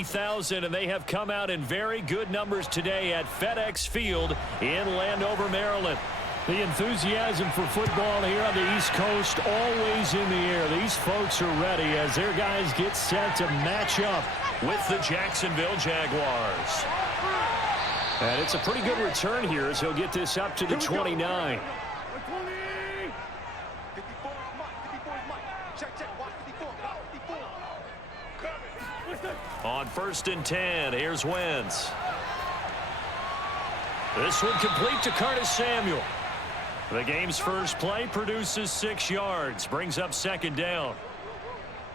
80,000, and they have come out in very good numbers today at FedEx Field in Landover, Maryland. The enthusiasm for football here on the East Coast always in the air. These folks are ready as their guys get set to match up with the Jacksonville Jaguars. And it's a pretty good return here as he'll get this up to the 29. On 1st and 10, here's Wentz. This one complete to Curtis Samuel. The game's first play produces 6 yards, brings up 2nd down.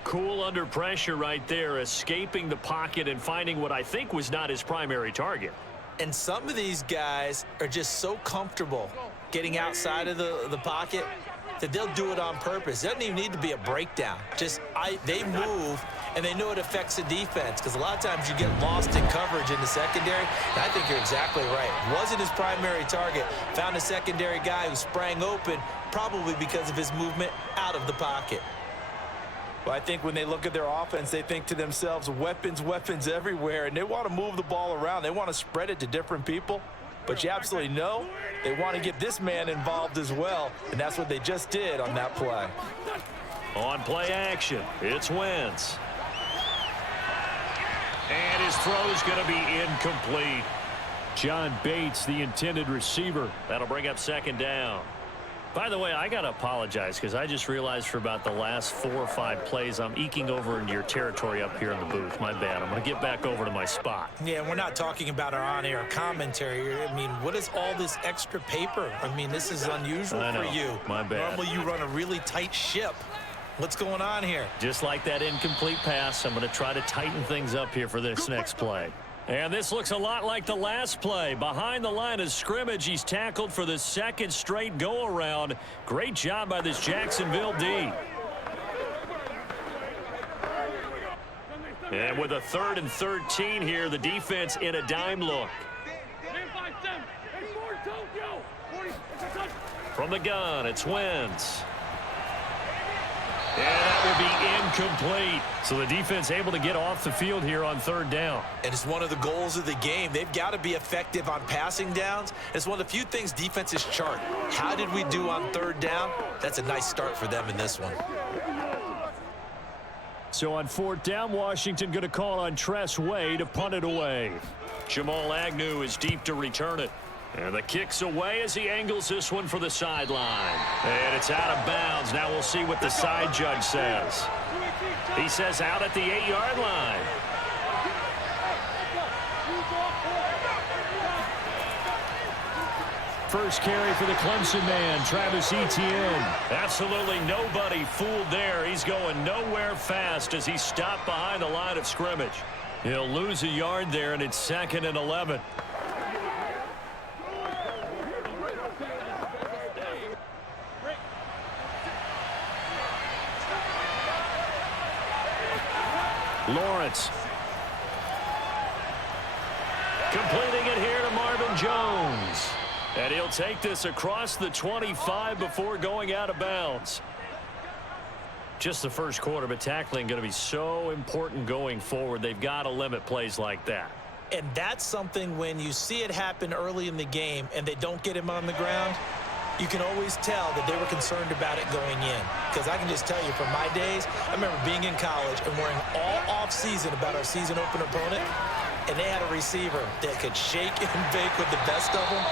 Cool under pressure right there, escaping the pocket and finding what I think was not his primary target. And some of these guys are just so comfortable getting outside of the pocket that they'll do it on purpose. It doesn't even need to be a breakdown. They move, and they know it affects the defense because a lot of times you get lost in coverage in the secondary. And I think you're exactly right. Wasn't his primary target. Found a secondary guy who sprang open, probably because of his movement out of the pocket. Well, I think when they look at their offense, they think to themselves, weapons, weapons everywhere, and they want to move the ball around. They want to spread it to different people. But you absolutely know they want to get this man involved as well, and that's what they just did on that play. On play action, it's Wentz. And his throw's going to be incomplete. John Bates, the intended receiver. That'll bring up 2nd down. By the way, I got to apologize because I just realized for about the last 4 or 5 plays, I'm eking over into your territory up here in the booth. My bad. I'm going to get back over to my spot. Yeah, we're not talking about our on-air commentary. I mean, what is all this extra paper? I mean, this is unusual for you. My bad. Normally you run a really tight ship. What's going on here? Just like that incomplete pass, I'm going to try to tighten things up here for this next play. And this looks a lot like the last play. Behind the line of scrimmage, he's tackled for the 2nd straight go-around. Great job by this Jacksonville D. And with a 3rd and 13 here, the defense in a dime look. From the gun, it's Wentz. And that will be incomplete. So the defense able to get off the field here on 3rd down. And it's one of the goals of the game. They've got to be effective on passing downs. It's one of the few things defenses chart. How did we do on 3rd down? That's a nice start for them in this one. So on 4th down, Washington going to call on Tress Way to punt it away. Jamal Agnew is deep to return it. And the kick's away as he angles this one for the sideline. And it's out of bounds. Now we'll see what the side judge says. He says out at the 8-yard line. First carry for the Clemson man, Travis Etienne. Absolutely nobody fooled there. He's going nowhere fast as he stopped behind the line of scrimmage. He'll lose a yard there, and it's 2nd and 11. Lawrence. Completing it here to Marvin Jones. And he'll take this across the 25 before going out of bounds. Just the first quarter, but tackling going to be so important going forward. They've got to limit plays like that. And that's something when you see it happen early in the game and they don't get him on the ground, you can always tell that they were concerned about it going in. Because I can just tell you from my days, I remember being in college and worrying all off-season about our season opener opponent, and they had a receiver that could shake and bake with the best of them.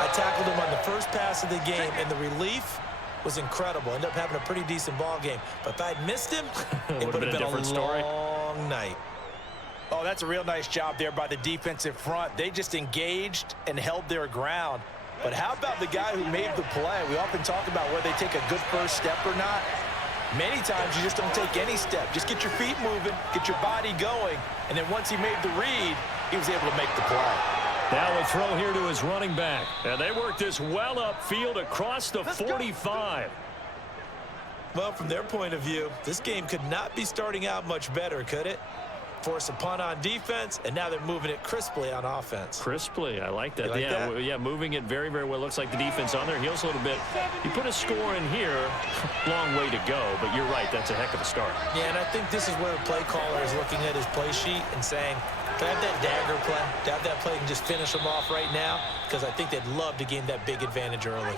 I tackled him on the first pass of the game, and the relief was incredible. Ended up having a pretty decent ball game. But if I'd missed him, it would have been a long night. Oh, that's a real nice job there by the defensive front. They just engaged and held their ground. But how about the guy who made the play? We often talk about whether they take a good first step or not. Many times you just don't take any step. Just get your feet moving, get your body going, and then once he made the read, he was able to make the play. Now a throw here to his running back. And they work this well upfield across the 45. Well, from their point of view, this game could not be starting out much better, could it? force a punt on defense, and now they're moving it crisply on offense. Crisply, I like that. You like that? Yeah, moving it very, very well. Looks like the defense on their heels a little bit. You put a score in here, long way to go, but you're right, that's a heck of a start. Yeah, and I think this is where the play caller is looking at his play sheet and saying, can I have that dagger play? To have that play and just finish them off right now? Because I think they'd love to gain that big advantage early.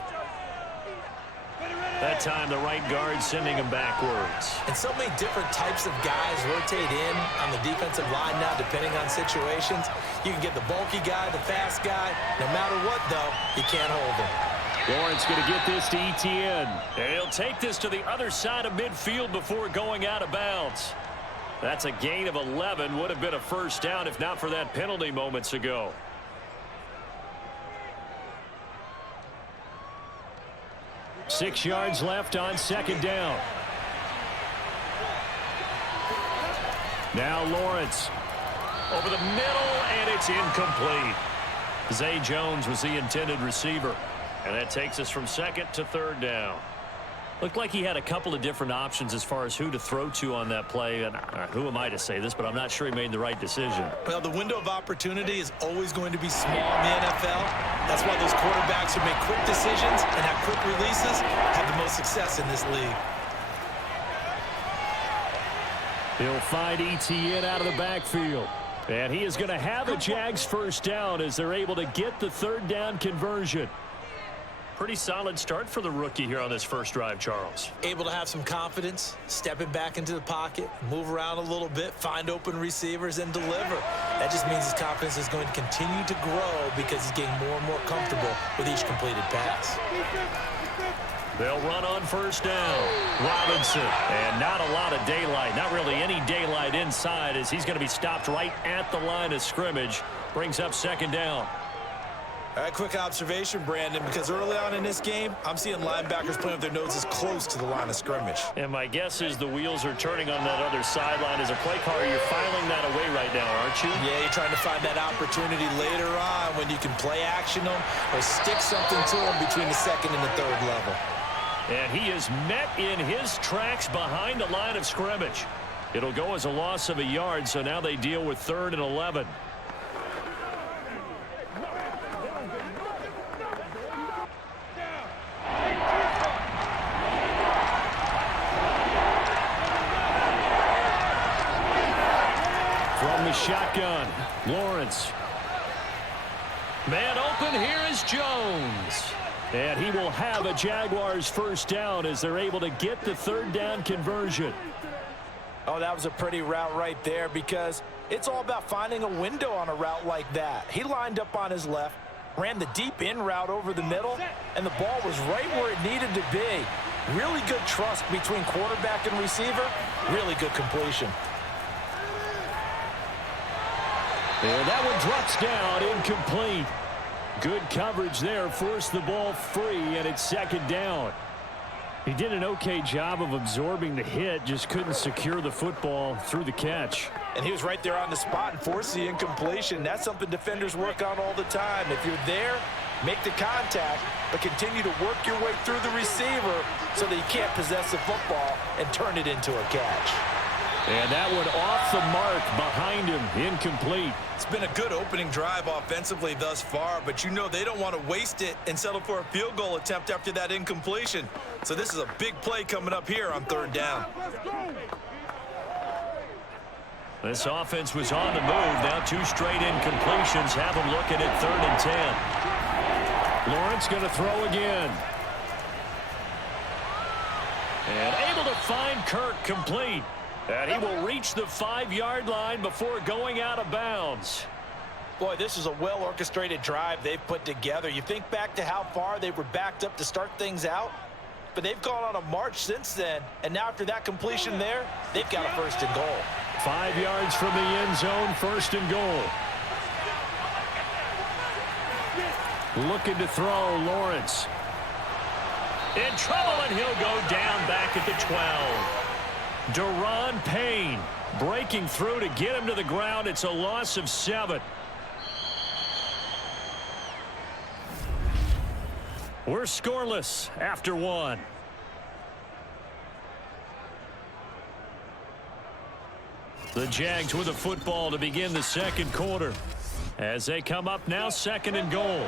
That time, the right guard sending him backwards. And so many different types of guys rotate in on the defensive line now, depending on situations. You can get the bulky guy, the fast guy. No matter what, though, you can't hold him. Lawrence going to get this to Etienne. And he'll take this to the other side of midfield before going out of bounds. That's a gain of 11. Would have been a first down if not for that penalty moments ago. Six yards left on second down. Now Lawrence over the middle, and it's incomplete. Zay Jones was the intended receiver, and that takes us from second to third down. Looked like he had a couple of different options as far as who to throw to on that play, and who am I to say this, but I'm not sure he made the right decision. Well, the window of opportunity is always going to be small in the NFL. That's why those quarterbacks who make quick decisions and have quick releases have the most success in this league. He'll find Etienne out of the backfield. And he is going to have a Jags first down as they're able to get the third down conversion. Pretty solid start for the rookie here on this first drive, Charles. Able to have some confidence, stepping back into the pocket, move around a little bit, find open receivers, and deliver. That just means his confidence is going to continue to grow because he's getting more and more comfortable with each completed pass. They'll run on first down. Robinson, and not a lot of daylight, not really any daylight inside as he's going to be stopped right at the line of scrimmage. Brings up second down. All right, quick observation, Brandon, because early on in this game, I'm seeing linebackers playing with their noses close to the line of scrimmage. And my guess is the wheels are turning on that other sideline. As a play caller, you're filing that away right now, aren't you? Yeah, you're trying to find that opportunity later on when you can play action them or stick something to them between the second and the third level. And he is met in his tracks behind the line of scrimmage. It'll go as a loss of a yard, so now they deal with 3rd and 11. From the shotgun, Lawrence. Man open, here is Jones. And he will have a Jaguars first down as they're able to get the third down conversion. Oh, that was a pretty route right there because it's all about finding a window on a route like that. He lined up on his left, ran the deep in route over the middle, and the ball was right where it needed to be. Really good trust between quarterback and receiver. Really good completion. And that one drops down, incomplete. Good coverage there, forced the ball free, and it's second down. He did an okay job of absorbing the hit, just couldn't secure the football through the catch. And he was right there on the spot and forced the incompletion. That's something defenders work on all the time. If you're there, make the contact, but continue to work your way through the receiver so that you can't possess the football and turn it into a catch. And that one off the mark behind him, incomplete. It's been a good opening drive offensively thus far, but you know they don't want to waste it and settle for a field goal attempt after that incompletion. So this is a big play coming up here on third down. This offense was on the move. Now 2 straight incompletions have them looking at 3rd and 10. Lawrence going to throw again. And able to find Kirk complete. And he will reach the 5-yard line before going out of bounds. Boy, this is a well-orchestrated drive they've put together. You think back to how far they were backed up to start things out, but they've gone on a march since then. And now after that completion there, they've got a 1st and goal. 5 yards from the end zone, 1st and goal. Looking to throw, Lawrence. In trouble, and he'll go down back at the 12. Deron Payne breaking through to get him to the ground. It's a loss of 7. We're scoreless after 1. The Jags with a football to begin the second quarter as they come up now 2nd and goal.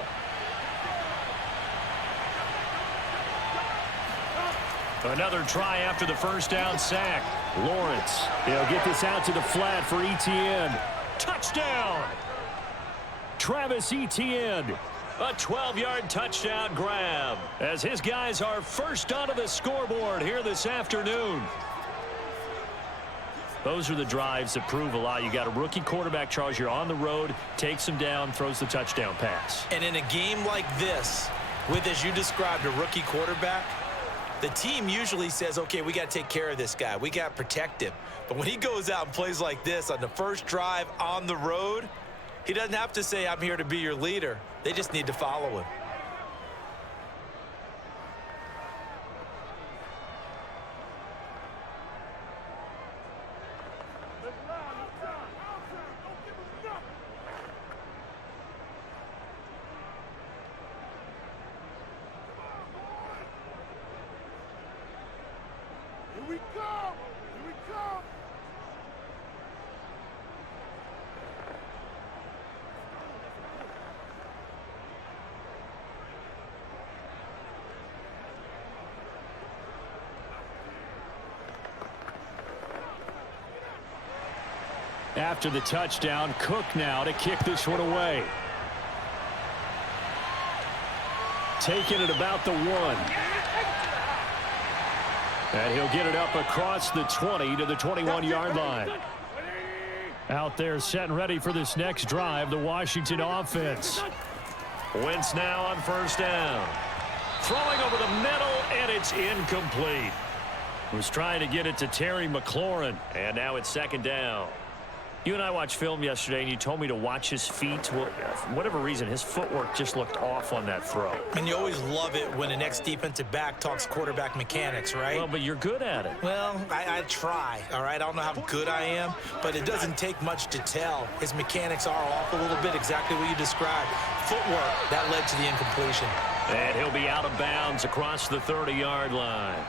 Another try after the first down sack. Lawrence, he'll get this out to the flat for Etienne. Touchdown! Travis Etienne, a 12-yard touchdown grab as his guys are first onto the scoreboard here this afternoon. Those are the drives that prove a lot. You got a rookie quarterback, Charles. You're on the road, takes him down, throws the touchdown pass. And in a game like this, with, as you described, a rookie quarterback, the team usually says, okay, we got to take care of this guy. We got to protect him. But when he goes out and plays like this on the first drive on the road, he doesn't have to say, I'm here to be your leader. They just need to follow him. After the touchdown, Cook now to kick this one away. Taking it about the 1. And he'll get it up across the 20 to the 21-yard line. Out there set and ready for this next drive, the Washington offense. Wentz now on first down. Throwing over the middle, and it's incomplete. Was trying to get it to Terry McLaurin, and now it's 2nd down. You and I watched film yesterday, and you told me to watch his feet. Well, for whatever reason, his footwork just looked off on that throw. And you always love it when an ex-defensive back talks quarterback mechanics, right? Well, but you're good at it. Well, I try, all right? I don't know how good I am, but it doesn't take much to tell. His mechanics are off a little bit, exactly what you described. Footwork, that led to the incompletion. And he'll be out of bounds across the 30-yard line.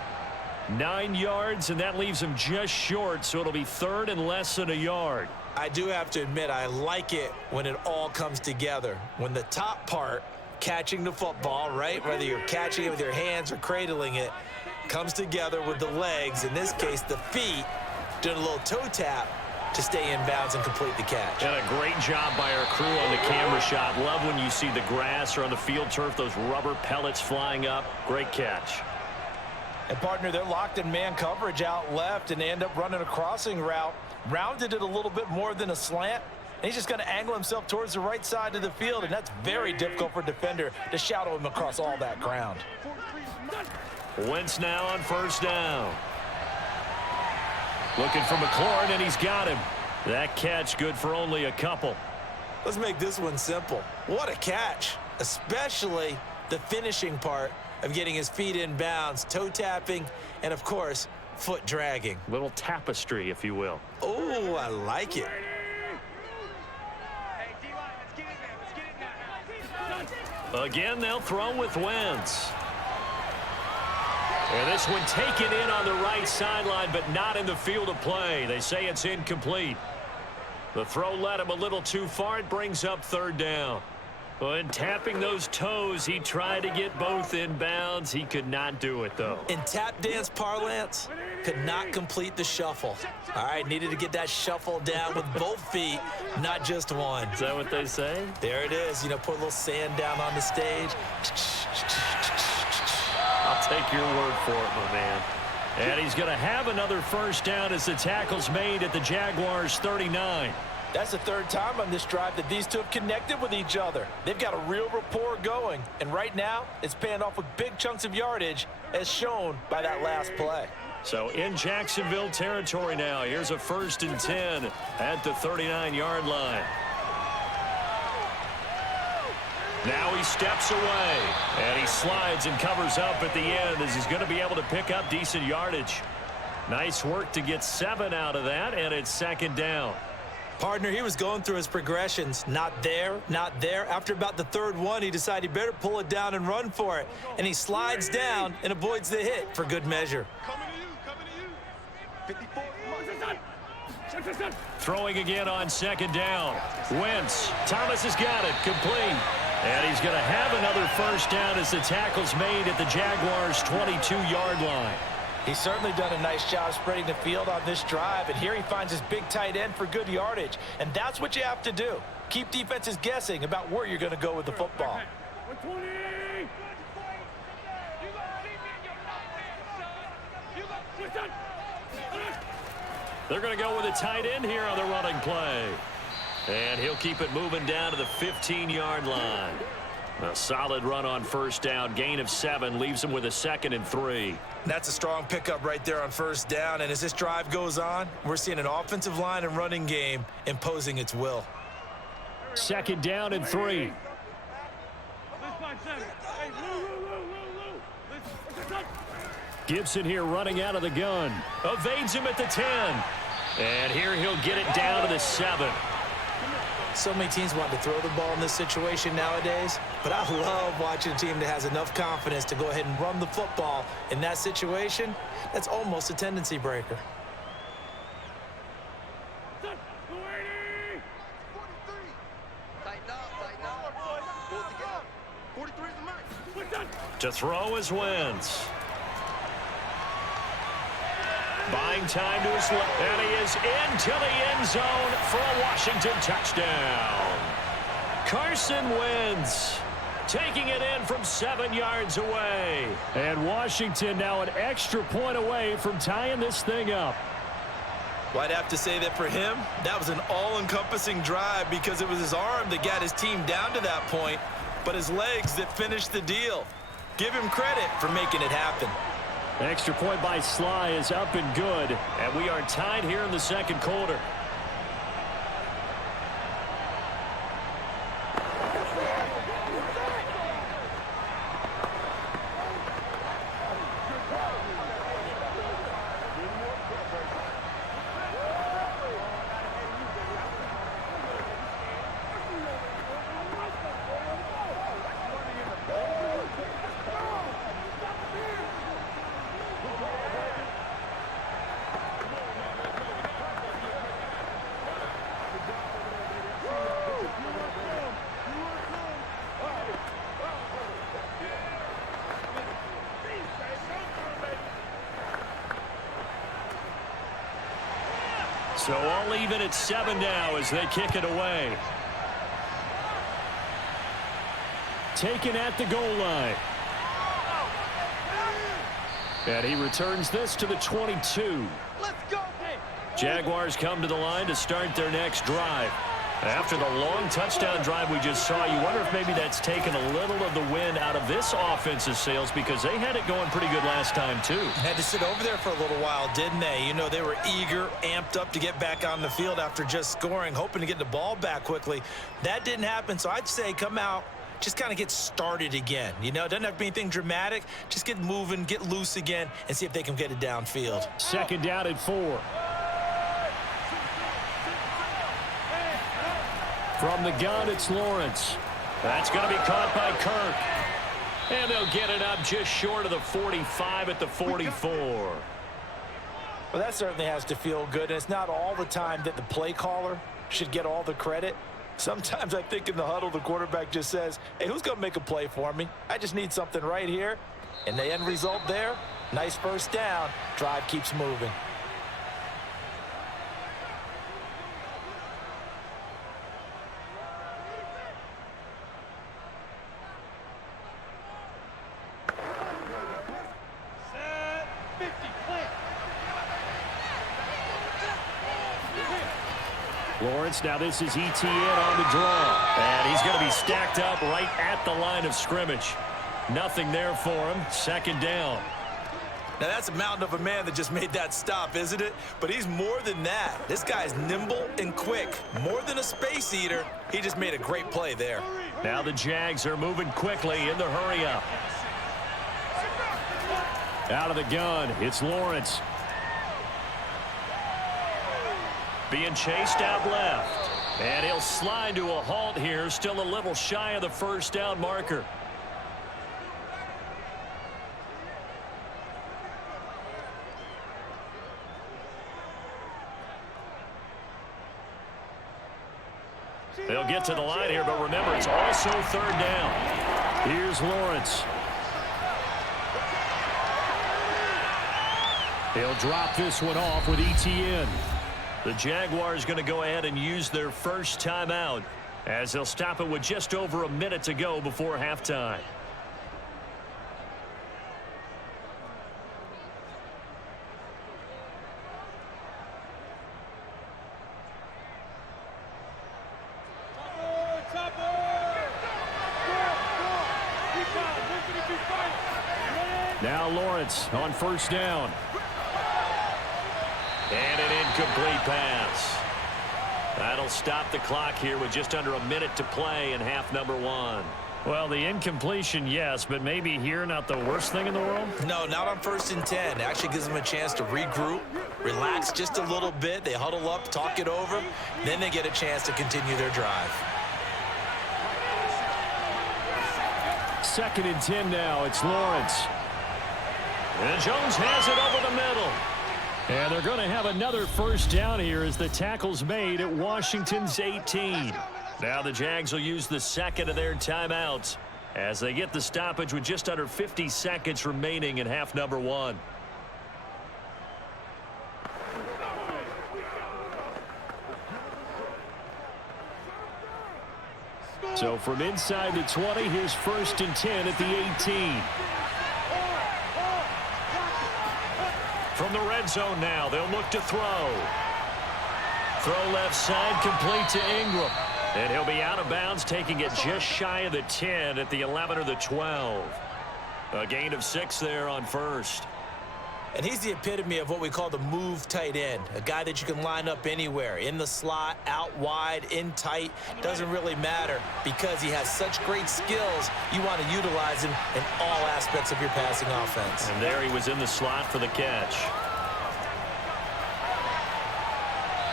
9 yards, and that leaves him just short, so it'll be 3rd and less than a yard. I do have to admit, I like it when it all comes together. When the top part, catching the football, right, whether you're catching it with your hands or cradling it, comes together with the legs, in this case the feet, doing a little toe tap to stay in bounds and complete the catch. And a great job by our crew on the camera shot. Love when you see the grass or on the field turf, those rubber pellets flying up. Great catch. And, partner, they're locked in man coverage out left, and they end up running a crossing route. Rounded it a little bit more than a slant. And he's just going to angle himself towards the right side of the field, and that's very difficult for a defender to shadow him across all that ground. Wentz now on first down. Looking for McLaurin, and he's got him. That catch good for only a couple. Let's make this one simple. What a catch, especially the finishing part of getting his feet in bounds, toe tapping, and, of course, foot dragging. Little tapestry, if you will. Oh, I like it. Again, they'll throw with Wentz. And this one taken in on the right sideline, but not in the field of play. They say it's incomplete. The throw led him a little too far. It brings up 3rd down. And tapping those toes, he tried to get both in bounds. He could not do it, though. In tap dance parlance, could not complete the shuffle. All right, needed to get that shuffle down with both feet, not just one. Is that what they say? There it is. You know, put a little sand down on the stage. I'll take your word for it, my man. And he's going to have another first down as the tackle's made at the Jaguars 39. That's the 3rd time on this drive that these two have connected with each other. They've got a real rapport going. And right now, it's paying off with big chunks of yardage, as shown by that last play. So in Jacksonville territory now, here's a 1st and 10 at the 39-yard line. Now he steps away, and he slides and covers up at the end as he's going to be able to pick up decent yardage. Nice work to get 7 out of that, and it's 2nd down. Partner, he was going through his progressions. Not there, not there. After about the 3rd one, he decided he better pull it down and run for it. And he slides down and avoids the hit for good measure. Coming to you, coming to you. 54. Throwing again on second down. Wentz. Thomas has got it. Complete. And he's going to have another first down as the tackle's made at the Jaguars' 22-yard line. He's certainly done a nice job spreading the field on this drive, and here he finds his big tight end for good yardage. And that's what you have to do. Keep defenses guessing about where you're going to go with the football. They're going to go with a tight end here on the running play. And he'll keep it moving down to the 15-yard line. A solid run on first down. Gain of 7 leaves him with a 2nd and 3. That's a strong pickup right there on first down. And as this drive goes on, we're seeing an offensive line and running game imposing its will. 2nd down and 3. Gibson here running out of the gun. Evades him at the 10. And here he'll get it down to the 7. So many teams want to throw the ball in this situation nowadays, but I love watching a team that has enough confidence to go ahead and run the football in that situation. That's almost a tendency breaker. To throw is Wentz. Buying time to his left, and he is into the end zone for a Washington touchdown. Carson Wentz taking it in from 7 yards away. And Washington now an extra point away from tying this thing up. Well, I'd have to say that for him, that was an all-encompassing drive because it was his arm that got his team down to that point, but his legs that finished the deal. Give him credit for making it happen. Extra point by Sly is up and good, and we are tied here in the second quarter. So all even at 7 now as they kick it away. Taken at the goal line. And he returns this to the 22. Let's go. Jaguars come to the line to start their next drive. After the long touchdown drive we just saw, you wonder if maybe that's taken a little of the wind out of this offensive sails because they had it going pretty good last time too. Had to sit over there for a little while, didn't they? You know, they were eager, amped up to get back on the field after just scoring, hoping to get the ball back quickly. That didn't happen, so I'd say come out, just kind of get started again. You know, it doesn't have to be anything dramatic. Just get moving, get loose again, and see if they can get it downfield. 2nd down and 4. From the gun, it's Lawrence. That's going to be caught by Kirk. And they'll get it up just short of the 45 at the 44. Well, that certainly has to feel good. And it's not all the time that the play caller should get all the credit. Sometimes I think in the huddle, the quarterback just says, hey, who's going to make a play for me? I just need something right here. And the end result there, nice first down. Drive keeps moving. Lawrence, now this is ETN on the draw. And he's going to be stacked up right at the line of scrimmage. Nothing there for him. 2nd down. Now, that's a mountain of a man that just made that stop, isn't it? But he's more than that. This guy's nimble and quick. More than a space eater. He just made a great play there. Now the Jags are moving quickly in the hurry-up. Out of the gun, it's Lawrence. Being chased out left. And he'll slide to a halt here. Still a little shy of the first down marker. They'll get to the line here, but remember, it's also third down. Here's Lawrence. He'll drop this one off with ETN. The Jaguars going to go ahead and use their first timeout as they'll stop it with just over a minute to go before halftime. Now Lawrence on first down. And an incomplete pass. That'll stop the clock here with just under a minute to play in half number one. Well, the incompletion, yes, but maybe here not the worst thing in the world? No, not on 1st and 10. It actually gives them a chance to regroup, relax just a little bit. They huddle up, talk it over, then they get a chance to continue their drive. 2nd and 10 now. It's Lawrence. And Jones has it over the middle. And they're going to have another first down here as the tackle's made at Washington's 18. Now the Jags will use the second of their timeouts as they get the stoppage with just under 50 seconds remaining in half number one. So from inside the 20, here's 1st and 10 at the 18. From the red zone now, they'll look to throw. Throw left side, complete to Ingram. And he'll be out of bounds, taking it just shy of the 10 at the 11 or the 12. A gain of 6 there on first. And he's the epitome of what we call the move tight end, a guy that you can line up anywhere, in the slot, out wide, in tight, doesn't really matter because he has such great skills. You want to utilize him in all aspects of your passing offense. And there he was in the slot for the catch.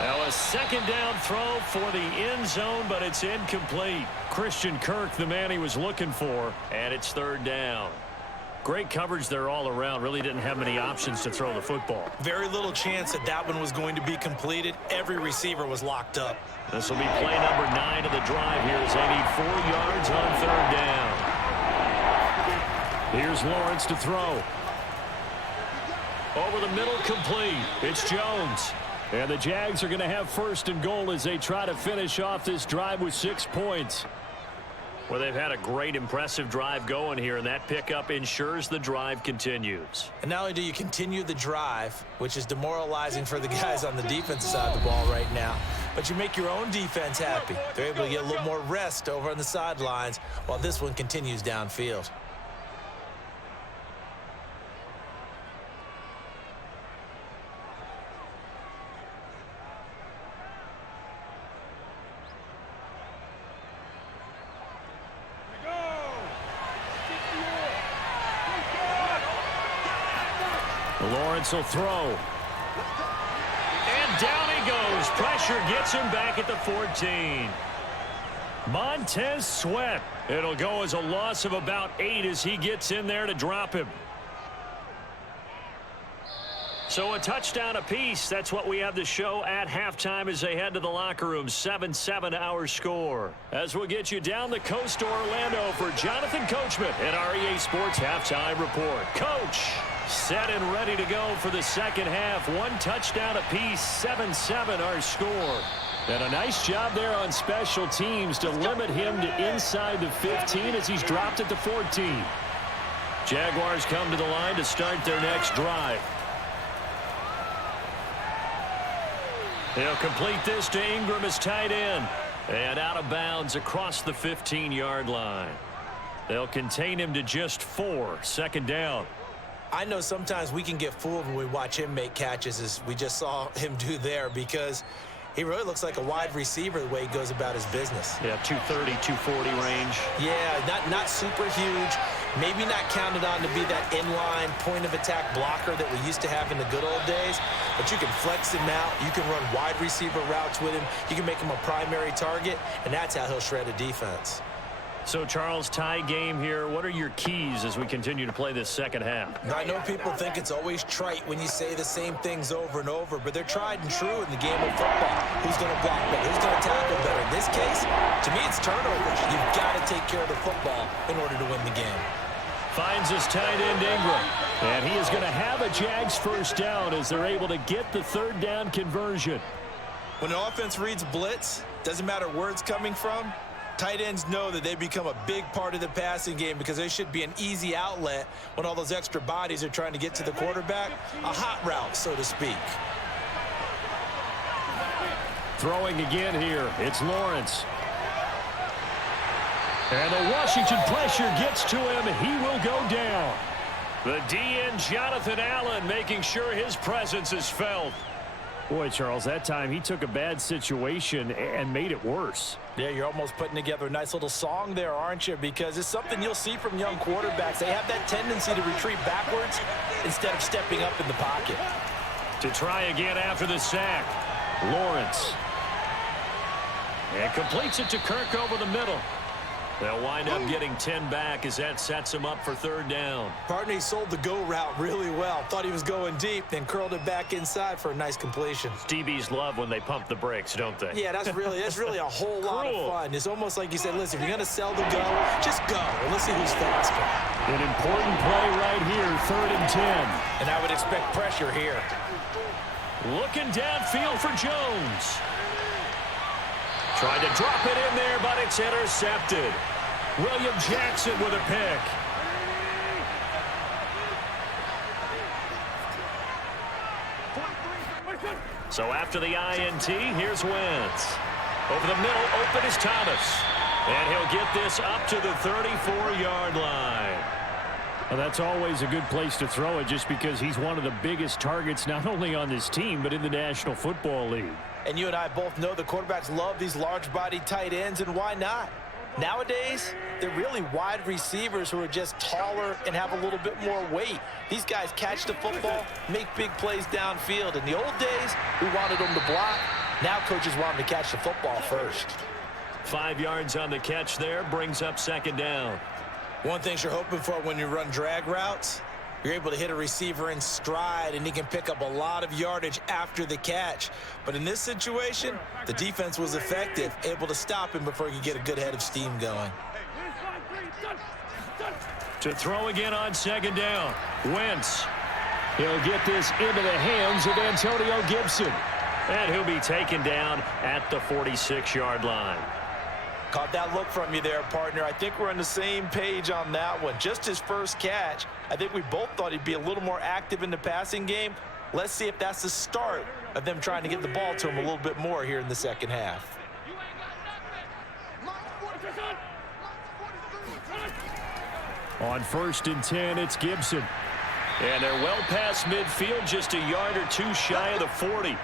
Now a second down throw for the end zone, but it's incomplete. Christian Kirk, the man he was looking for, and it's 3rd down. Great coverage there all around. Really didn't have many options to throw the football. Very little chance that that one was going to be completed. Every receiver was locked up. This will be play number 9 of the drive here as they need 4 yards on 3rd down. Here's Lawrence to throw. Over the middle, complete. It's Jones. And the Jags are going to have 1st and goal as they try to finish off this drive with 6 points. Well, they've had a great, impressive drive going here, and that pickup ensures the drive continues. And not only do you continue the drive, which is demoralizing for the guys on the defensive side of the ball right now, but you make your own defense happy. They're able to get a little more rest over on the sidelines while this one continues downfield. Lawrence will throw. And down he goes. Pressure gets him back at the 14. Montez Sweat. It'll go as a loss of about 8 as he gets in there to drop him. So a touchdown apiece. That's what we have to show at halftime as they head to the locker room. 7-7 our score. As we'll get you down the coast to Orlando for Jonathan Coachman at our EA Sports Halftime Report. Coach, set and ready to go for the second half. 1 touchdown apiece. 7-7 our score. And a nice job there on special teams to limit him to inside the 15 as he's dropped at the 14. Jaguars come to the line to start their next drive. They'll complete this to Ingram as tight end. And out of bounds across the 15-yard line. They'll contain him to just 4. 2nd down. I know sometimes we can get fooled when we watch him make catches as we just saw him do there because he really looks like a wide receiver the way he goes about his business. Yeah, 230, 240 range. Yeah, not super huge. Maybe not counted on to be that inline point-of-attack blocker that we used to have in the good old days. But you can flex him out. You can run wide receiver routes with him. You can make him a primary target, and that's how he'll shred a defense. So, Charles, tie game here. What are your keys as we continue to play this second half? Now, I know people think it's always trite when you say the same things over and over, but they're tried and true in the game of football. Who's going to block better? Who's going to tackle better? In this case, to me, it's turnovers. You've got to take care of the football in order to win the game. Finds his tight end Ingram. And he is going to have a Jags first down as they're able to get the third down conversion. When an offense reads blitz, doesn't matter where it's coming from, tight ends know that they become a big part of the passing game because they should be an easy outlet when all those extra bodies are trying to get to the quarterback. A hot route, so to speak. Throwing again here. It's Lawrence. And the Washington pressure gets to him. He will go down. The DN, Jonathan Allen, making sure his presence is felt. Boy, Charles, that time he took a bad situation and made it worse. Yeah, you're almost putting together a nice little song there, aren't you? Because it's something you'll see from young quarterbacks. They have that tendency to retreat backwards instead of stepping up in the pocket. To try again after the sack, Lawrence. And completes it to Kirk over the middle. They'll wind up getting 10 back as that sets him up for third down. Partner, he sold the go route really well. Thought he was going deep, then curled it back inside for a nice completion. DBs love when they pump the brakes, don't they? Yeah, that's really a whole lot of fun. It's almost like you said, listen, if you're going to sell the go, just go. And let's see who's faster. An important play right here, 3rd and 10. And I would expect pressure here. Looking downfield for Jones. Tried to drop it in there, but it's intercepted. William Jackson with a pick. So after the INT, here's Wentz. Over the middle, open is Thomas. And he'll get this up to the 34-yard line. Well, that's always a good place to throw it just because he's one of the biggest targets not only on this team but in the National Football League. And you and I both know the quarterbacks love these large-bodied tight ends, and why not? Nowadays, they're really wide receivers who are just taller and have a little bit more weight. These guys catch the football, make big plays downfield. In the old days, we wanted them to block. Now coaches want them to catch the football first. 5 yards on the catch there, brings up second down. One thing you're hoping for when you run drag routes, you're able to hit a receiver in stride, and he can pick up a lot of yardage after the catch. But in this situation, the defense was effective, able to stop him before he could get a good head of steam going. To throw again on second down, Wentz. He'll get this into the hands of Antonio Gibson. And he'll be taken down at the 46-yard line. Caught that look from you there, partner. I think we're on the same page on that one. Just his first catch. I think we both thought he'd be a little more active in the passing game. Let's see if that's the start of them trying to get the ball to him a little bit more here in the second half. On 1st and 10, it's Gibson. And they're well past midfield, just a yard or two shy of the 40.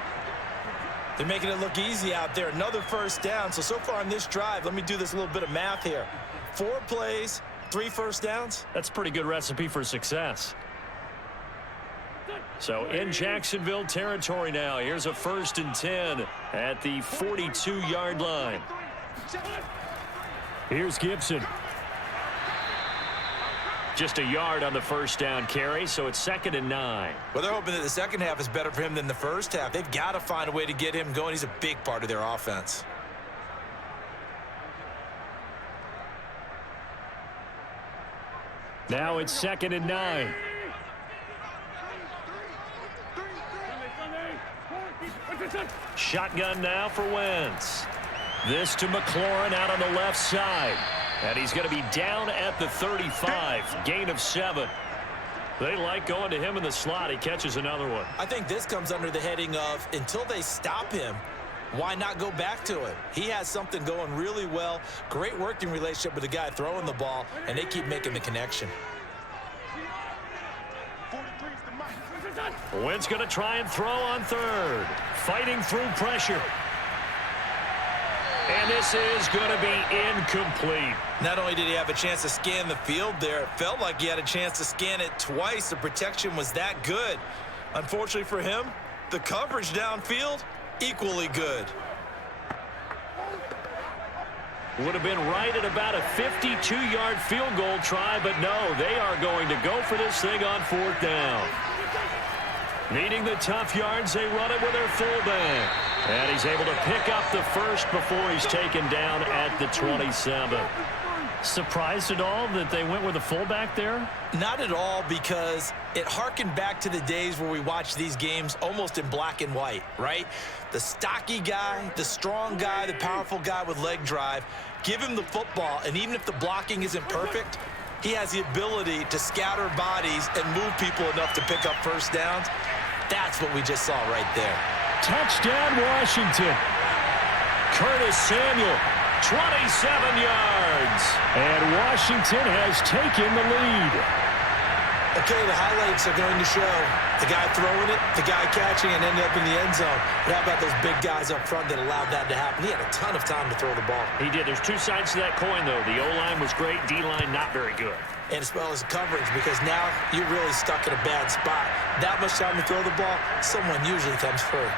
They're making it look easy out there. Another first down. So far on this drive, let me do this little bit of math here. 4 plays, 3 first downs. That's a pretty good recipe for success. So in Jacksonville territory now. Here's a 1st and 10 at the 42-yard line. Here's Gibson. Just a yard on the first down carry, so it's 2nd and 9. Well, they're hoping that the second half is better for him than the first half. They've got to find a way to get him going. He's a big part of their offense. Now it's 2nd and 9. Shotgun now for Wentz. This to McLaurin out on the left side. And he's going to be down at the 35. Gain of 7. They like going to him in the slot. He catches another one. I think this comes under the heading of until they stop him, why not go back to it? He has something going really well. Great working relationship with the guy throwing the ball, and they keep making the connection. Wentz going to try and throw on 3rd. Fighting through pressure. And this is going to be incomplete. Not only did he have a chance to scan the field there, it felt like he had a chance to scan it twice. The protection was that good. Unfortunately for him, the coverage downfield, equally good. Would have been right at about a 52-yard field goal try, but no, they are going to go for this thing on 4th down. Needing the tough yards, they run it with their fullback. And he's able to pick up the first before he's taken down at the 27. Surprised at all that they went with a fullback there? Not at all, because it harkened back to the days where we watched these games almost in black and white, right? The stocky guy, the strong guy, the powerful guy with leg drive, give him the football, and even if the blocking isn't perfect, he has the ability to scatter bodies and move people enough to pick up first downs. That's what we just saw right there. Touchdown, Washington. Curtis Samuel, 27 yards. And Washington has taken the lead. Okay, the highlights are going to show the guy throwing it, the guy catching, and ended up in the end zone. But how about those big guys up front that allowed that to happen? He had a ton of time to throw the ball. He did. There's two sides to that coin, though. The O-line was great. D-line not very good. And as well as coverage, because now you're really stuck in a bad spot. That much time to throw the ball, someone usually comes free.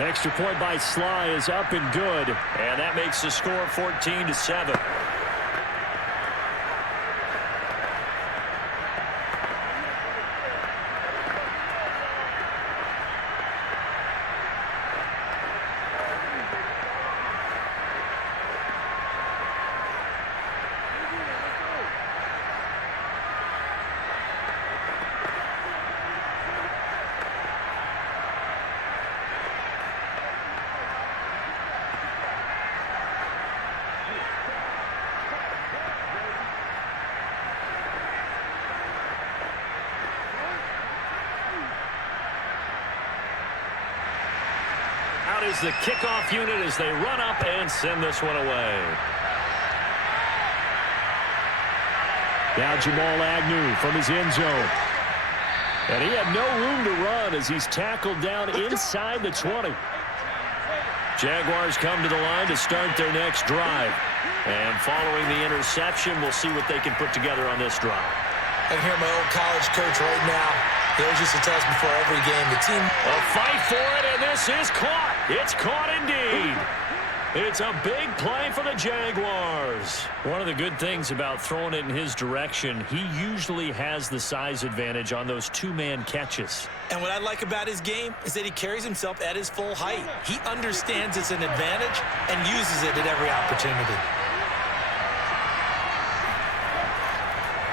Extra point by Sly is up and good. And that makes the score 14-7. Out is the kickoff unit as they run up and send this one away. Now Jamal Agnew from his end zone. And he had no room to run as he's tackled down inside the 20. Jaguars come to the line to start their next drive. And following the interception, we'll see what they can put together on this drive. I can hear my old college coach right now. He always used to tell us before every game, the team... A fight for it, and this is caught. It's caught indeed. It's a big play for the Jaguars. One of the good things about throwing it in his direction, he usually has the size advantage on those two-man catches. And what I like about his game is that he carries himself at his full height. He understands it's an advantage and uses it at every opportunity.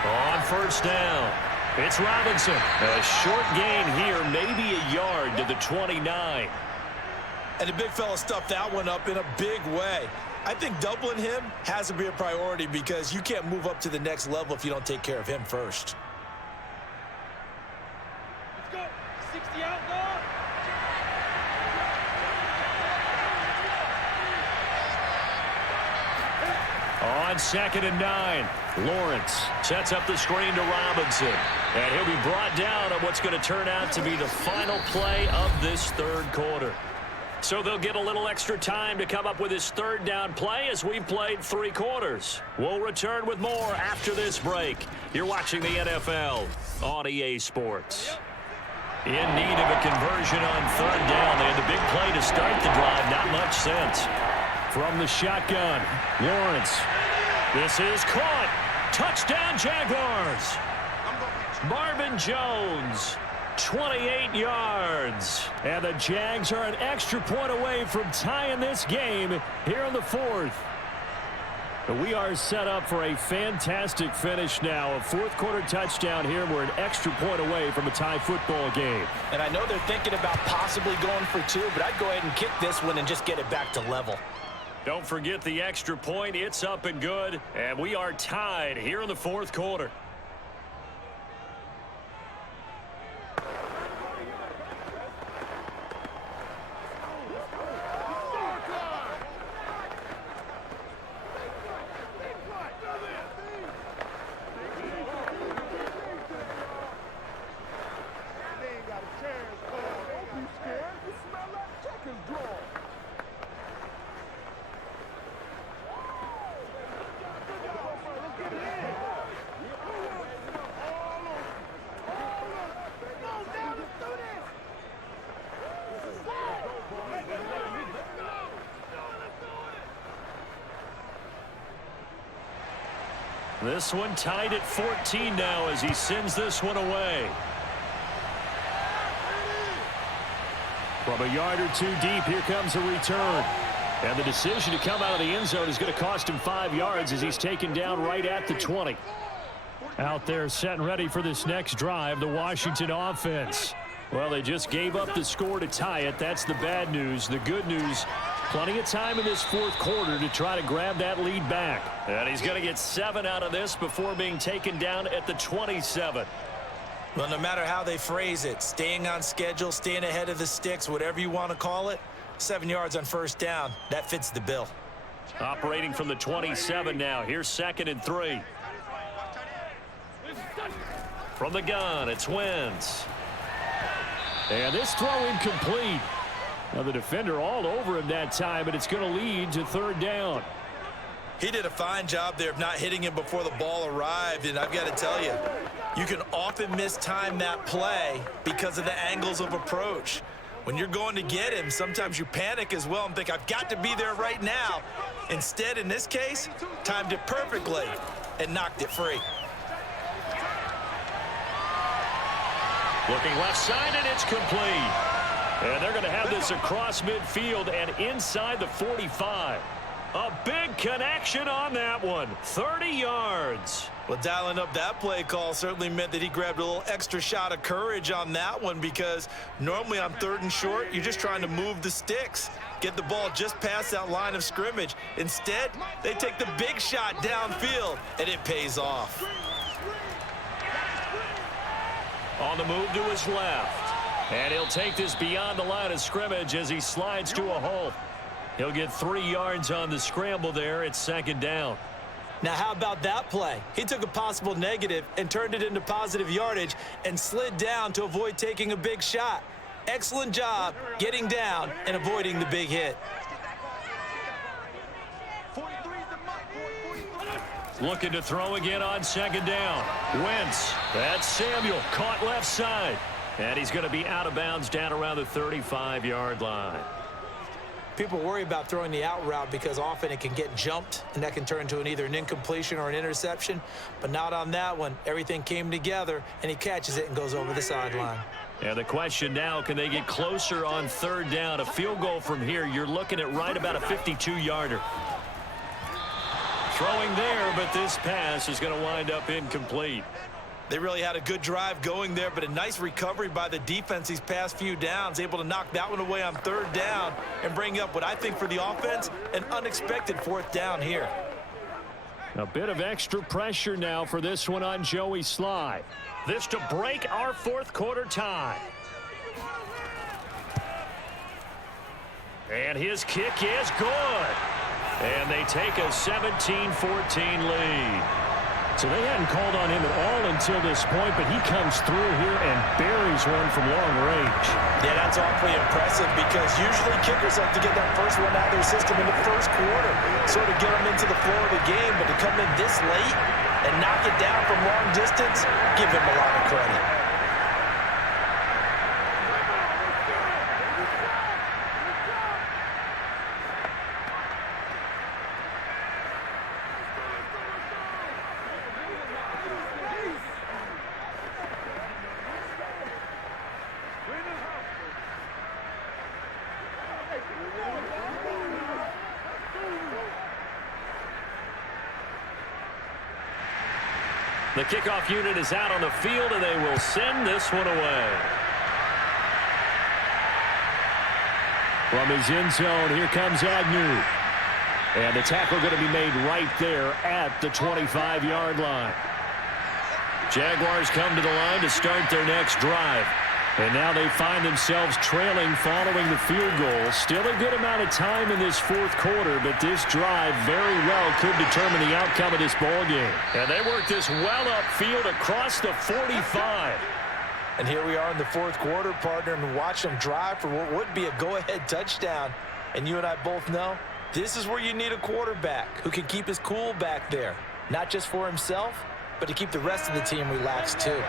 On first down, it's Robinson. A short gain here, maybe a yard to the 29. And the big fella stuffed that one up in a big way. I think doubling him has to be a priority because you can't move up to the next level if you don't take care of him first. Let's go. 60 out, go. On 2nd and 9, Lawrence sets up the screen to Robinson. And he'll be brought down on what's going to turn out to be the final play of this third quarter. So they'll get a little extra time to come up with his third down play as we've played 3 quarters. We'll return with more after this break. You're watching the NFL on EA Sports. In need of a conversion on 3rd down. They had the big play to start the drive. Not much sense. From the shotgun, Lawrence. This is caught. Touchdown, Jaguars. Marvin Jones, 28 yards. And the Jags are an extra point away from tying this game here in the 4th. But we are set up for a fantastic finish now. A 4th quarter touchdown here. We're an extra point away from a tie football game. And I know they're thinking about possibly going for 2, but I'd go ahead and kick this one and just get it back to level. Don't forget the extra point. It's up and good. And we are tied here in the 4th quarter. This one tied at 14 now as he sends this one away. From a yard or two deep, here comes a return. And the decision to come out of the end zone is going to cost him 5 yards as he's taken down right at the 20. Out there set and ready for this next drive, the Washington offense. Well, they just gave up the score to tie it. That's the bad news. The good news, plenty of time in this fourth quarter to try to grab that lead back. And he's going to get 7 out of this before being taken down at the 27. Well, no matter how they phrase it, staying on schedule, staying ahead of the sticks, whatever you want to call it, 7 yards on first down, that fits the bill. Operating from the 27 now. Here's 2nd and 3. From the gun, it's Wentz. And this throw incomplete. Now the defender all over him that time, but it's going to lead to 3rd down. He did a fine job there of not hitting him before the ball arrived, and I've got to tell you, you can often mistime that play because of the angles of approach. When you're going to get him, sometimes you panic as well and think, I've got to be there right now. Instead, in this case, timed it perfectly and knocked it free. Looking left side, and it's complete. And they're going to have this across midfield and inside the 45. A big connection on that one. 30 yards. Well, dialing up that play call certainly meant that he grabbed a little extra shot of courage on that one, because normally on 3rd and short, you're just trying to move the sticks, get the ball just past that line of scrimmage. Instead, they take the big shot downfield, and it pays off. On the move to his left. And he'll take this beyond the line of scrimmage as he slides to a hole. He'll get 3 yards on the scramble there. It's 2nd down. Now, how about that play? He took a possible negative and turned it into positive yardage and slid down to avoid taking a big shot. Excellent job getting down and avoiding the big hit. Looking to throw again on 2nd down. Wentz. That's Samuel. Caught left side. And he's going to be out of bounds down around the 35-yard line. People worry about throwing the out route because often it can get jumped, and that can turn into either an incompletion or an interception. But not on that one. Everything came together, and he catches it and goes over the sideline. And the question now, can they get closer on 3rd down? A field goal from here, you're looking at right about a 52-yarder. Throwing there, but this pass is going to wind up incomplete. They really had a good drive going there, but a nice recovery by the defense these past few downs, able to knock that one away on 3rd down and bring up what I think for the offense, an unexpected 4th down here. A bit of extra pressure now for this one on Joey Sly. This to break our 4th quarter tie. And his kick is good. And they take a 17-14 lead. So they hadn't called on him at all until this point, but he comes through here and buries one from long range. Yeah, that's awfully impressive because usually kickers like to get that first one out of their system in the first quarter, sort of get them into the flow of the game, but to come in this late and knock it down from long distance, give him a lot of credit. The kickoff unit is out on the field, and they will send this one away. From his end zone, here comes Agnew. And the tackle going to be made right there at the 25-yard line. Jaguars come to the line to start their next drive. And now they find themselves trailing following the field goal. Still a good amount of time in this 4th quarter, but this drive very well could determine the outcome of this ball game. And they work this well upfield across the 45. And here we are in the 4th quarter, partner, and watch them drive for what would be a go-ahead touchdown. And you and I both know this is where you need a quarterback who can keep his cool back there, not just for himself, but to keep the rest of the team relaxed too.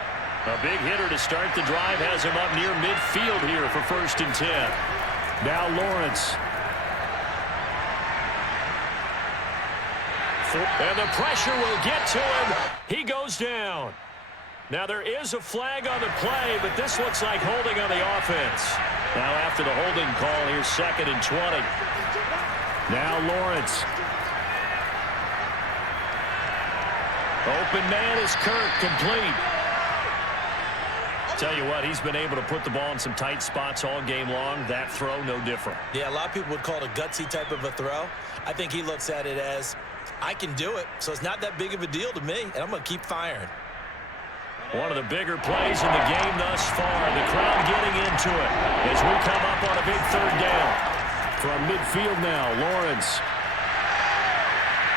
A big hitter to start the drive has him up near midfield here for 1st and 10. Now Lawrence. And the pressure will get to him. He goes down. Now there is a flag on the play, but this looks like holding on the offense. Now after the holding call, here's 2nd and 20. Now Lawrence. Open man is Kirk, complete. Tell you what, he's been able to put the ball in some tight spots all game long. That throw, no different. Yeah, a lot of people would call it a gutsy type of a throw. I think he looks at it as, I can do it, so it's not that big of a deal to me, and I'm going to keep firing. One of the bigger plays in the game thus far. The crowd getting into it as we come up on a big 3rd down. From midfield now, Lawrence.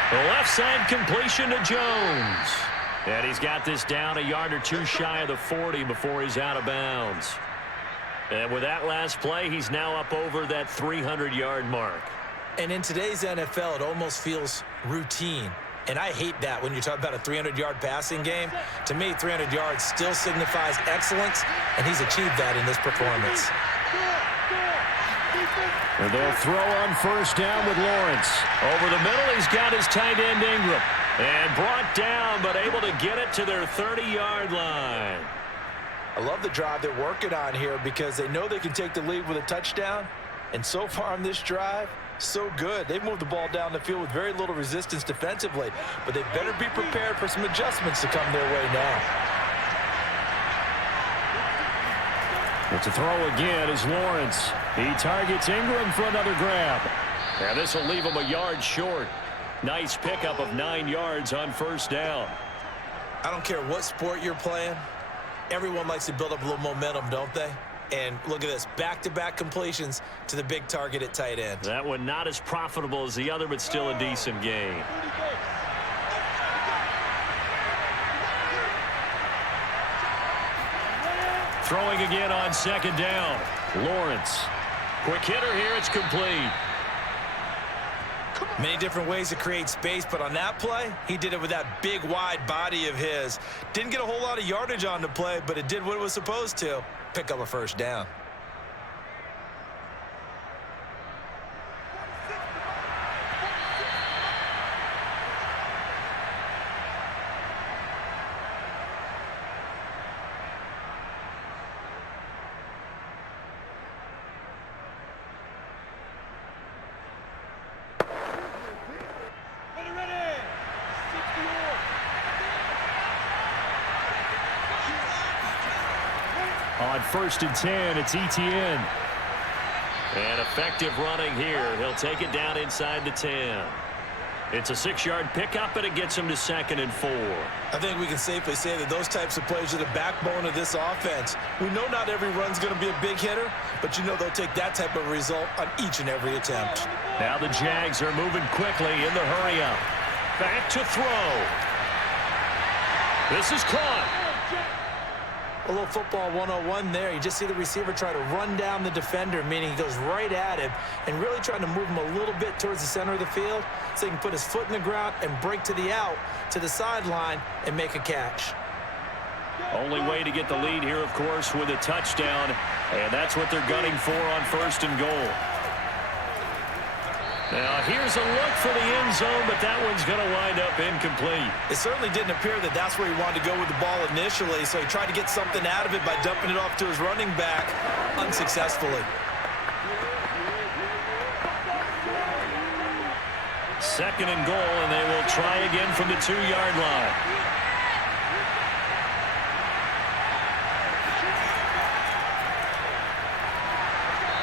The left side completion to Jones. And he's got this down a yard or two shy of the 40 before he's out of bounds. And with that last play, he's now up over that 300-yard mark. And in today's NFL, it almost feels routine. And I hate that when you talk about a 300-yard passing game. To me, 300 yards still signifies excellence, and he's achieved that in this performance. And they'll throw on 1st down with Lawrence. Over the middle, he's got his tight end Ingram. And brought down, but able to get it to their 30-yard line. I love the drive they're working on here because they know they can take the lead with a touchdown. And so far on this drive, so good. They've moved the ball down the field with very little resistance defensively, but they better be prepared for some adjustments to come their way now. But to throw again is Lawrence. He targets Ingram for another grab. And this will leave him a yard short. Nice pickup of 9 yards on 1st down. I don't care what sport you're playing. Everyone likes to build up a little momentum, don't they? And look at this, back-to-back completions to the big target at tight end. That one not as profitable as the other, but still a decent gain. Throwing again on 2nd down. Lawrence. Quick hitter here, it's complete. Many different ways to create space, but on that play, he did it with that big, wide body of his. Didn't get a whole lot of yardage on the play, but it did what it was supposed to. Pick up a 1st down. On 1st and 10, it's ETN. And effective running here. He'll take it down inside the 10. It's a 6-yard pickup, and it gets him to 2nd and 4. I think we can safely say that those types of plays are the backbone of this offense. We know not every run's going to be a big hitter, but you know they'll take that type of result on each and every attempt. Now the Jags are moving quickly in the hurry-up. Back to throw. This is caught. A little football 101 there. You just see the receiver try to run down the defender, meaning he goes right at him and really trying to move him a little bit towards the center of the field so he can put his foot in the ground and break to the out, to the sideline, and make a catch. Only way to get the lead here, of course, with a touchdown, and that's what they're gunning for on 1st and goal. Now, here's a look for the end zone, but that one's going to wind up incomplete. It certainly didn't appear that that's where he wanted to go with the ball initially, so he tried to get something out of it by dumping it off to his running back unsuccessfully. 2nd and goal, and they will try again from the 2-yard line.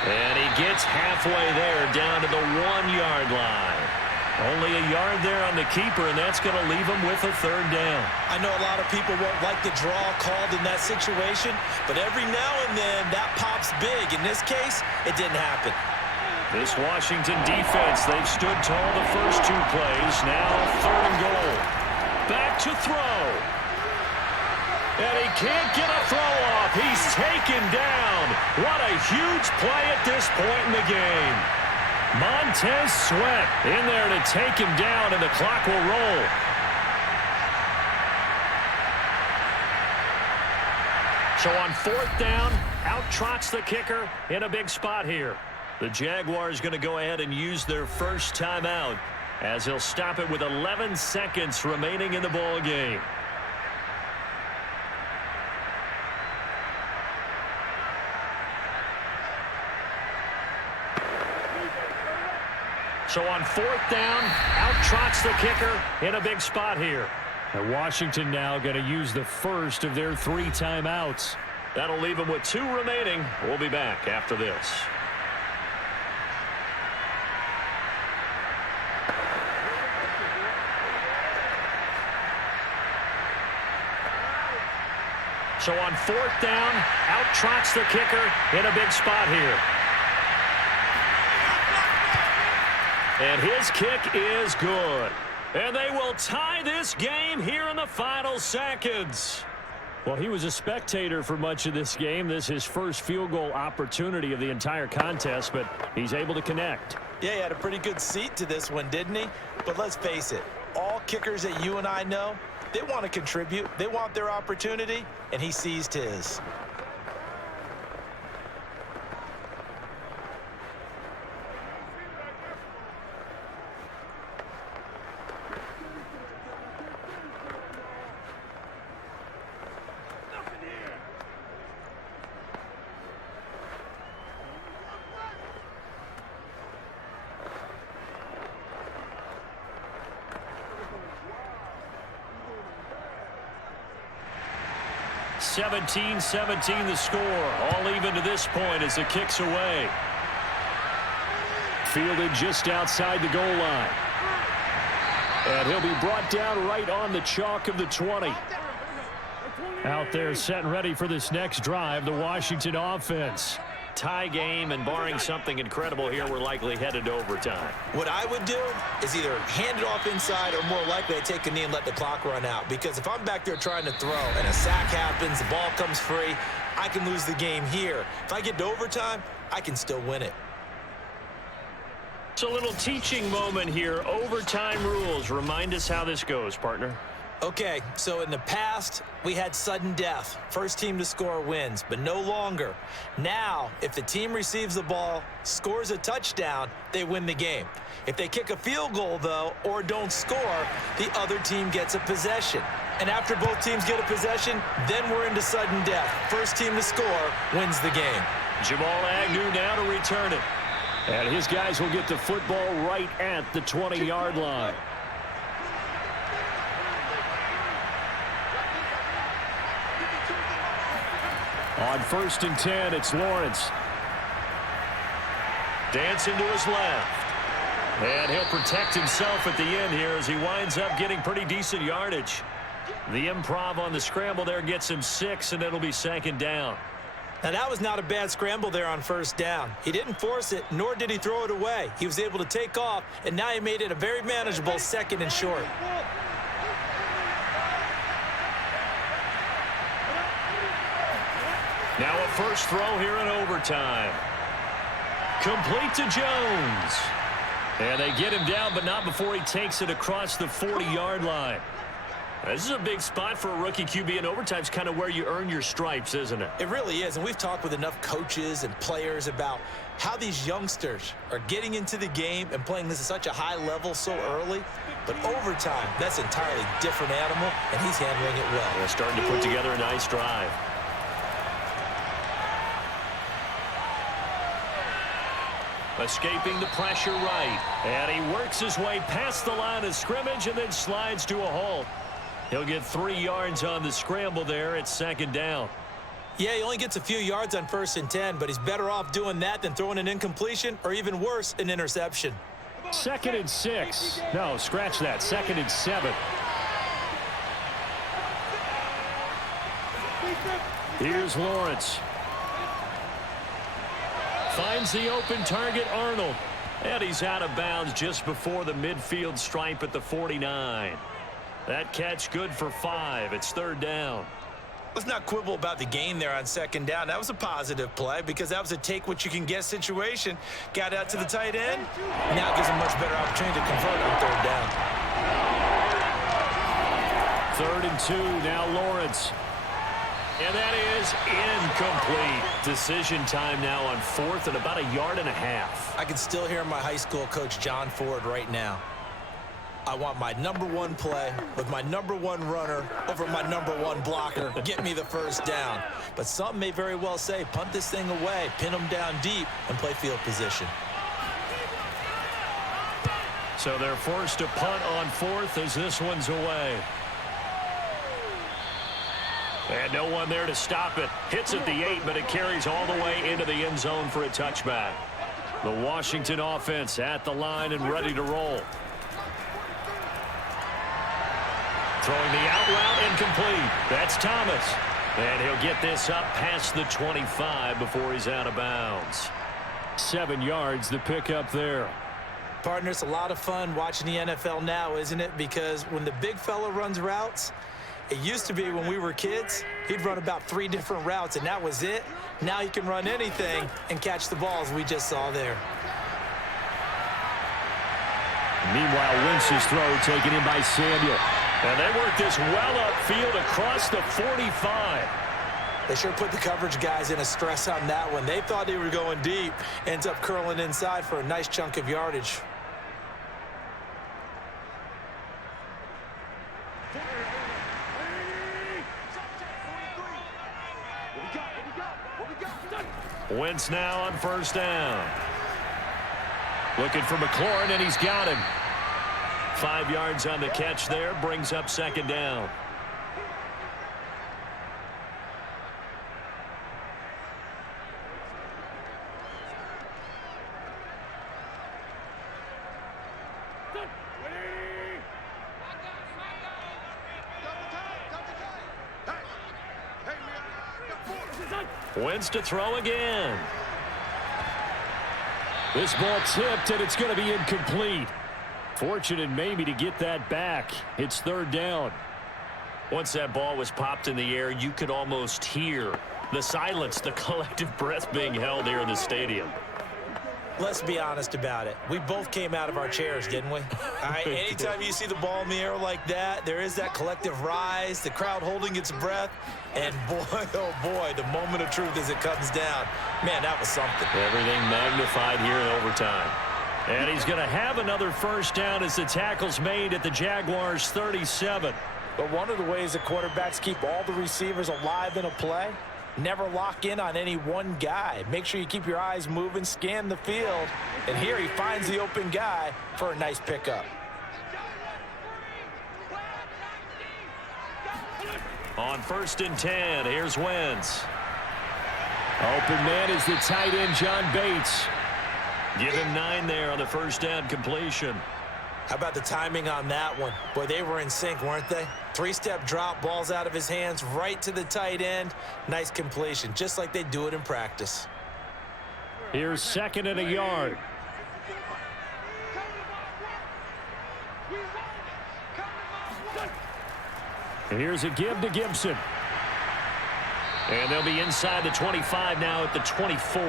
And he gets halfway there, down to the 1-yard line. Only a yard there on the keeper, and that's going to leave him with a 3rd down. I know a lot of people won't like the draw called in that situation, but every now and then that pops big. In this case, it didn't happen. This Washington defense, they've stood tall the first 2 plays. Now 3rd and goal. Back to throw. And he can't get a throw off. He's taken down. What a huge play at this point in the game. Montez Sweat in there to take him down, and the clock will roll. So on 4th down, out trots the kicker in a big spot here. The Jaguars going to go ahead and use their first timeout as he'll stop it with 11 seconds remaining in the ball game. So on 4th down, out trots the kicker in a big spot here. And Washington now going to use the first of their 3 timeouts. That'll leave them with 2 remaining. We'll be back after this. So on 4th down, out trots the kicker in a big spot here. And his kick is good. And they will tie this game here in the final seconds. Well, he was a spectator for much of this game. This is his first field goal opportunity of the entire contest, but he's able to connect. Yeah, he had a pretty good seat to this one, didn't he? But let's face it, all kickers that you and I know, they want to contribute. They want their opportunity, and he seized his. (17-17) the score. All even to this point as the kick's away. Fielded just outside the goal line. And he'll be brought down right on the chalk of the 20. Out there set and ready for this next drive, the Washington offense. Tie game, and barring something incredible here, we're likely headed to overtime. What I would do is either hand it off inside or more likely I take a knee and let the clock run out. Because if I'm back there trying to throw and a sack happens, the ball comes free, I can lose the game here. If I get to overtime, I can still win it. It's a little teaching moment here. Overtime rules. Remind us how this goes, partner. Okay, so in the past, we had sudden death. First team to score wins, but no longer. Now, if the team receives the ball, scores a touchdown, they win the game. If they kick a field goal, though, or don't score, the other team gets a possession. And after both teams get a possession, then we're into sudden death. First team to score wins the game. Jamal Agnew now to return it. And his guys will get the football right at the 20-yard line. On 1st and 10, it's Lawrence. Dancing to his left. And he'll protect himself at the end here as he winds up getting pretty decent yardage. The improv on the scramble there gets him 6, and it'll be 2nd down. Now, that was not a bad scramble there on 1st down. He didn't force it, nor did he throw it away. He was able to take off, and now he made it a very manageable 2nd and short. Now a first throw here in overtime. Complete to Jones. And they get him down, but not before he takes it across the 40-yard line. This is a big spot for a rookie QB, and overtime's kind of where you earn your stripes, isn't it? It really is, and we've talked with enough coaches and players about how these youngsters are getting into the game and playing this at such a high level so early. But overtime, that's an entirely different animal, and he's handling it well. They're starting to put together a nice drive. Escaping the pressure right. And he works his way past the line of scrimmage and then slides to a halt. He'll get 3 yards on the scramble there at 2nd down. Yeah, he only gets a few yards on 1st and 10, but he's better off doing that than throwing an incompletion or even worse, an interception. 2nd and 6. No, scratch that. 2nd and 7. Here's Lawrence. Finds the open target, Arnold. And he's out of bounds just before the midfield stripe at the 49. That catch good for 5. It's 3rd down. Let's not quibble about the gain there on 2nd down. That was a positive play because that was a take-what-you-can-get situation. Got out to the tight end. Now it gives him much better opportunity to convert on 3rd down. 3rd and 2, now Lawrence. And that is incomplete. Decision time now on 4th and about 1.5 yards. I can still hear my high school coach, John Ford, right now. I want my #1 play with my #1 runner over my #1 blocker. Get me the first down. But some may very well say, punt this thing away, pin them down deep, and play field position. So they're forced to punt on 4th as this one's away. And no one there to stop it. Hits at the 8, but it carries all the way into the end zone for a touchback. The Washington offense at the line and ready to roll. Throwing the out route incomplete. That's Thomas. And he'll get this up past the 25 before he's out of bounds. 7 yards, the pickup there. Partner, it's a lot of fun watching the NFL now, isn't it? Because when the big fella runs routes, it used to be when we were kids, he'd run about 3 different routes, and that was it. Now he can run anything and catch the balls we just saw there. Meanwhile, Wentz's throw taken in by Samuel. And they work this well upfield across the 45. They sure put the coverage guys in a stress on that one. They thought they were going deep. Ends up curling inside for a nice chunk of yardage. Wentz now on 1st down. Looking for McLaurin, and he's got him. 5 yards on the catch there, brings up 2nd down. Wentz to throw again. This ball tipped, and it's going to be incomplete. Fortunate maybe to get that back. It's 3rd down. Once that ball was popped in the air, you could almost hear the silence, the collective breath being held here in the stadium. Let's be honest about it. We both came out of our chairs, didn't we? All right, anytime you see the ball in the air like that, there is that collective rise, the crowd holding its breath, and boy, oh boy, the moment of truth as it comes down. Man, that was something. Everything magnified here in overtime. And he's going to have another 1st down as the tackle's made at the Jaguars' 37. But one of the ways that quarterbacks keep all the receivers alive in a play, never lock in on any one guy. Make sure you keep your eyes moving, scan the field. And here he finds the open guy for a nice pickup. On 1st and 10, here's Wentz. Open man is the tight end, John Bates. Give him 9 there on the 1st down completion. How about the timing on that one? Boy, they were in sync, weren't they? 3-step drop, balls out of his hands, right to the tight end. Nice completion, just like they do it in practice. Here's 2nd and a yard. And here's a give to Gibson. And they'll be inside the 25 now at the 24.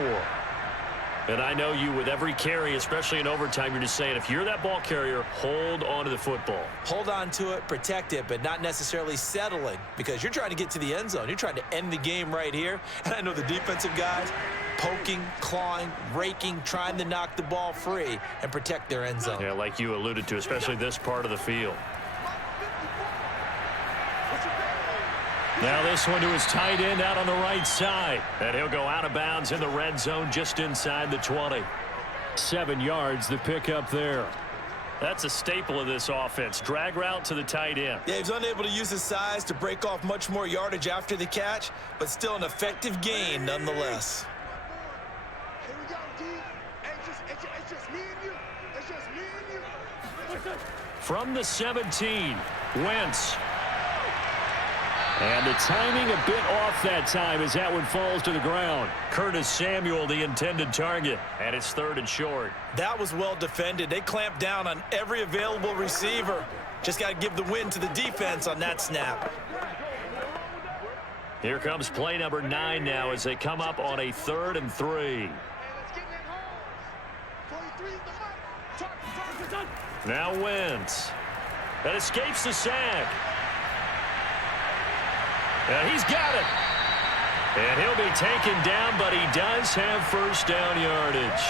And I know you, with every carry, especially in overtime, you're just saying, if you're that ball carrier, hold on to the football. Hold on to it, protect it, but not necessarily settling, because you're trying to get to the end zone. You're trying to end the game right here. And I know the defensive guys poking, clawing, raking, trying to knock the ball free and protect their end zone. Yeah, like you alluded to, especially this part of the field. Now this one to his tight end out on the right side. And he'll go out of bounds in the red zone just inside the 20. 7 yards, the pickup there. That's a staple of this offense. Drag route to the tight end. Yeah, he's unable to use his size to break off much more yardage after the catch, but still an effective gain nonetheless. Here we go, D. It's just me and you. It's just me and you. From the 17, Wentz. And the timing a bit off that time as that one falls to the ground. Curtis Samuel, the intended target, and it's 3rd and short. That was well defended. They clamped down on every available receiver. Just got to give the win to the defense on that snap. Here comes play number 9 now as they come up on a 3rd and 3. Now Wentz. That escapes the sack. And he's got it. And he'll be taken down, but he does have 1st down yardage.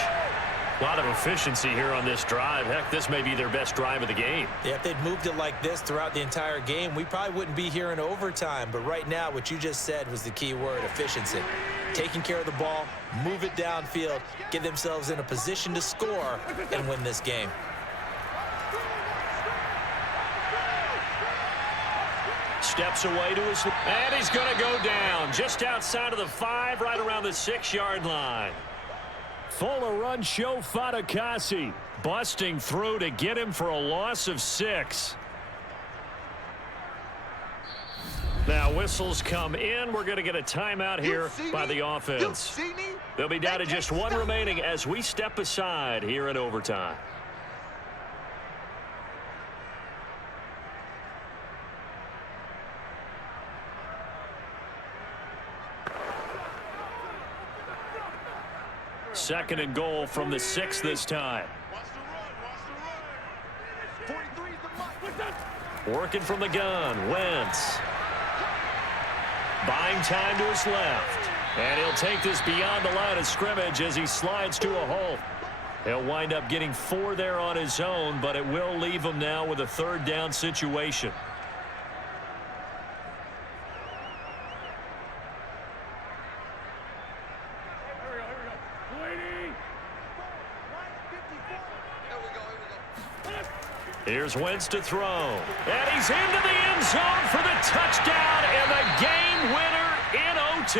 A lot of efficiency here on this drive. Heck, this may be their best drive of the game. Yeah, if they'd moved it like this throughout the entire game, we probably wouldn't be here in overtime. But right now, what you just said was the key word, efficiency. Taking care of the ball, move it downfield, get themselves in a position to score and win this game. Steps away to his... And he's going to go down just outside of the 5, right around the 6-yard line. Full of run show Fatukasi. Busting through to get him for a loss of 6. Now whistles come in. We're going to get a timeout here by the offense. They'll be down to just 1 remaining as we step aside here in overtime. Second and goal from the 6 this time. Working from the gun, Wentz. Buying time to his left. And he'll take this beyond the line of scrimmage as he slides to a hole. He'll wind up getting 4 there on his own, but it will leave him now with a 3rd down situation. Here's Wentz to throw. And he's into the end zone for the touchdown and the game winner in OT.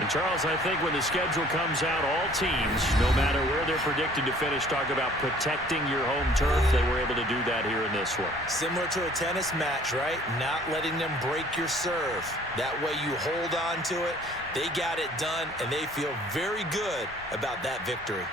And, Charles, I think when the schedule comes out, all teams, no matter where they're predicted to finish, talk about protecting your home turf. They were able to do that here in this one. Similar to a tennis match, right? Not letting them break your serve. That way you hold on to it. They got it done, and they feel very good about that victory.